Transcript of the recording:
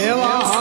એવા